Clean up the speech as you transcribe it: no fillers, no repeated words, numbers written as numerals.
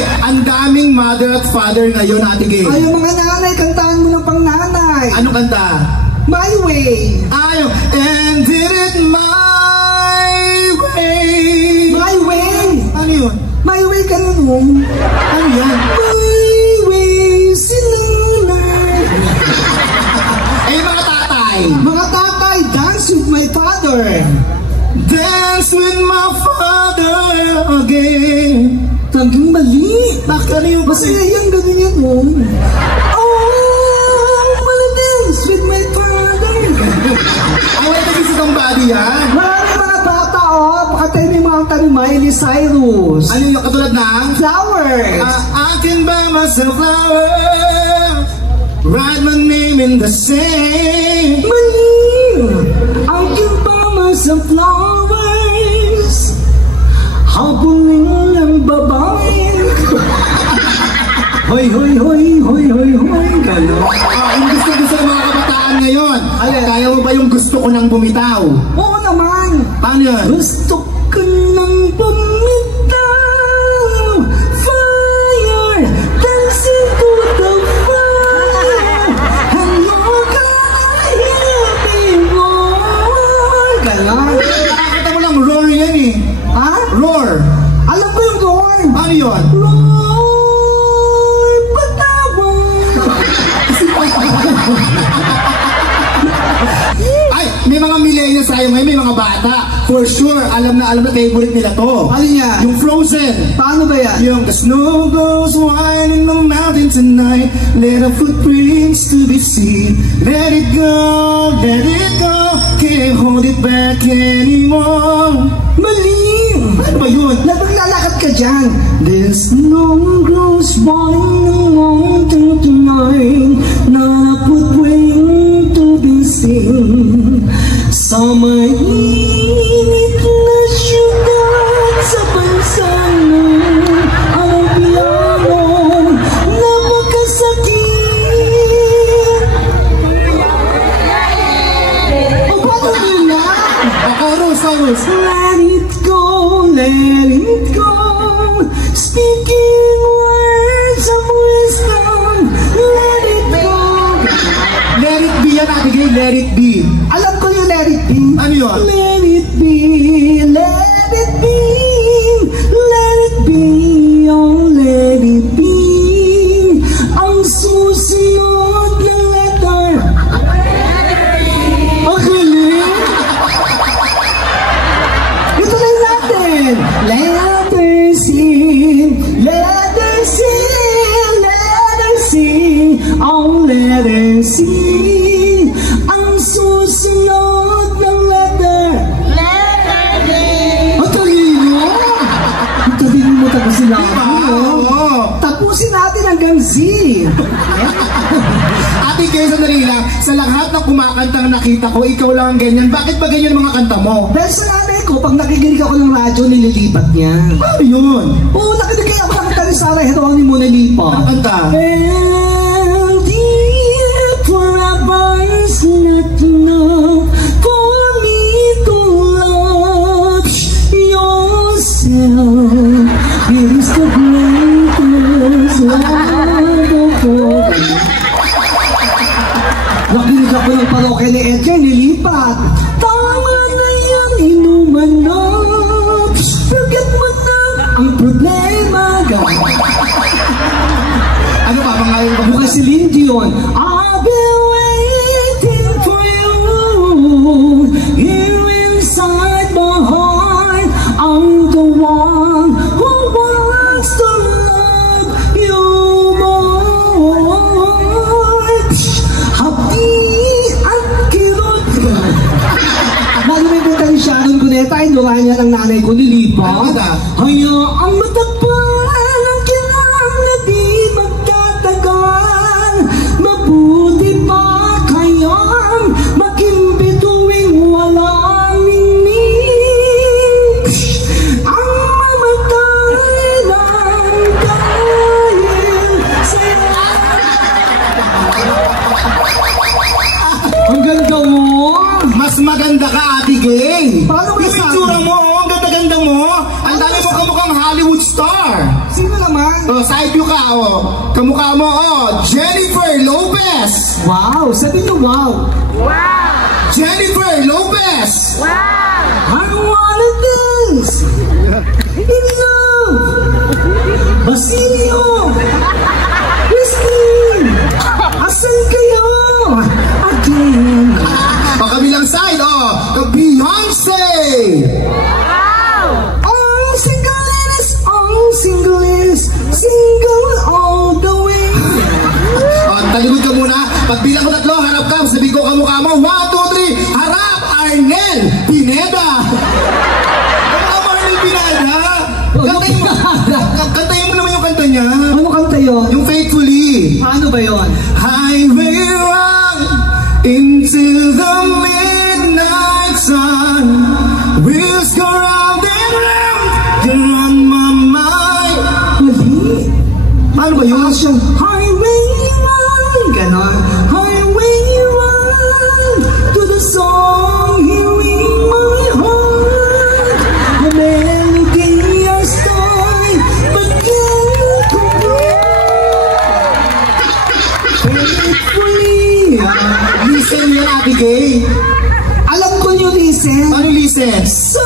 Ay, ang daming mother at father ngayon, Ate Gay. Ay, yung mga nanay, kantaan mo ng pang nanay. Ano kanta? My Way. Ay, and did it my way. My Way. Ano yun? My Way ka nun. Ano yan? My Way, sinunay. Eh, mga tatay. Mga tatay, dance with my father. Dance with my father again. Tanggang mali. Bakit ano yung Masaya yan, ganun yan, oh. Oh, wanna dance with my father. Ay, wala kasi sa body yan. Maraming mga bata, oh. Pakatay mo yung mga tanong, Miley Cyrus. Ano yung katulad ng? Flowers. I can buy myself flowers. Write my name in the sand. Mali. I can buy myself flowers. Habulin ng babae. Hoy, hoy, hoy, hoy, hoy, hoy. Gano'n. Yung gusto ng mga kabataan ngayon. Kaya mo ba yung gusto ko nang bumitaw? Oo naman. Paano yan? Gusto ko nang bumitaw. Fire, dancing to the fire. Hello, everyone. Gano'n. Nakakita mo lang roar yan eh. Ha? Roar. Alam ko yung roar. Paano yun? Roar, patawag. Ay, may mga millennials tayo ngayon, may mga bata. For sure, alam na favorite nila to. Ano yan? Yung Frozen. Paano ba yan? Yung the snow goes wide in the mountain tonight. Let our footprints to be seen. Let it go, can't hold it back anymore. Mali! Ano ba yun? Naglalakad ka dyan. The snow grows wide in the mountain tonight. Not a footprint to be seen. Sa mainit na syudad sa bansang ang piano napakasakit. O paano yun na? Chorus. Let it go, let it go. Speaking words of wisdom. Let it go. Let it be yan, Ate Gay, let it be. Alam ko yung let it be. Ano yun? Let it be, let it be, let it be, oh let it be. Ang susunod na letter. Ang galing. Ituloy natin. Letter C, letter C, letter C, oh letter C. Ang susunod na letter. Letter D. Ang talino. Ang talino mo tapusin natin. Tapusin natin hanggang Z. Ate Gay, sandali lang. Sa lahat ng kumakantang nakita ko, ikaw lang ang ganyan. Bakit ba ganyan mga kanta mo? Dahil sa nanay ko, pag nakikinig ako ng radyo, nililipat niya. Ano yun? Oo, nakikinig ako ng kanta ni Sarah Geronimo nilipat. Ang kanta? And if forever is not enough for me to love yourself, it is the greatest love of all. Nakinig ako ng parokya ni Edgar, nilipat. Tama na yan, inuman na. Forget mo na ang problema. Ano ba, mga yung Mukha si Lindy yun. I've been waiting for you. Here inside my heart, I'm the one who wants to love you more. Happy at kirot. Bago may punta ni Sharon Cuneta, ay doon niya ng nanay ko nilipat. Hayaan matakpan ang kailangan na di magtatagal. Mabuti pa kayang maging bituing walang ningning. Ang mamatay lang dahil sa'yo. Ang ganda mo! mas maganda ka, Ate Gay. Paano mo yung nasabi? itsura mo, ang ganda-ganda mo. Ang dami mo kamukhang Hollywood star. Sino naman? Side view ka, kamukha mo, Jennifer Lopez. Wow, sabi niyo wow. Jennifer Lopez. I wanna dance in love. Basilio, Christine, asan kayo? Again. Pakabilang side, Beyonce. Single all the way. Talikod ka muna. Pagbilang ko 3, harap ka. Sabi ko kamukha mo. 1, 2, 3. Harap! Arnel Pineda. Kamukha mo Arnel Pineda. Kantayin mo naman yung kanta niya. Ano kanta yun? Yung Faithfully. Ano ba yun? Highway run into the midnight sun. Wheels go round and round. You're on my mind. Ano ba yun? Highway run. Ganon. Highway run to the song here in my heart. The melody I start but can't complete. Listen yun, Abigail. Alam ko yung listen. Ano listen? So